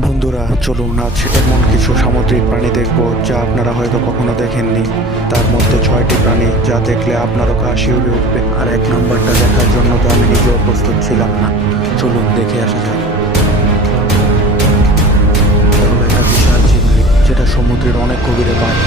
বন্ধুরা চলুন আজ এমন কিছু সামুদ্রিক প্রাণী দেখব যা আপনারা হয়তো কখনো দেখেননি। তার মধ্যে 6টি প্রাণী যা দেখলে আপনারও গা শিউরে উঠবে। আর এক নম্বরটা দেখার জন্য তো আমি নিজেও প্রস্তুত ছিলাম না। চলুন দেখে আসা যাক। এটা হলো একটা বিশাল চিংড়ি যেটা সমুদ্রের অনেক গভীরে পায়।